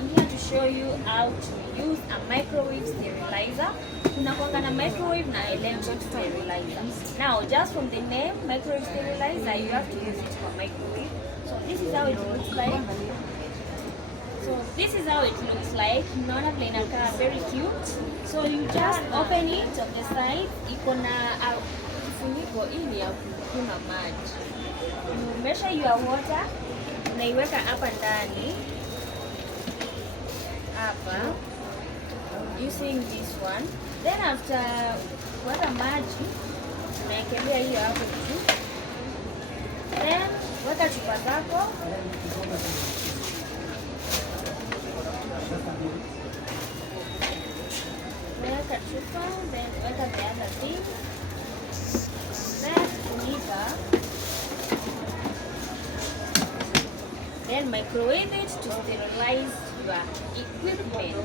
I'm here to show you how to use a microwave sterilizer. Tunakuanga na microwave na electric sterilizer. Now, just from the name, microwave sterilizer, you have to use it for microwave. So this is how it looks like. Unaona vile inakaa very cute. So you just open it on the side. Iko na kifuniko ili ya kunywa maji. You measure your water. Unaiweka hapa ndani. Hapa. Using this one. Then after kuweka maji, unaekelea hiyo hapo juu. Then weka chupa zako. Weka chupa, then weka the other thing. Then funika. Then microwave it to sterilize your equipment.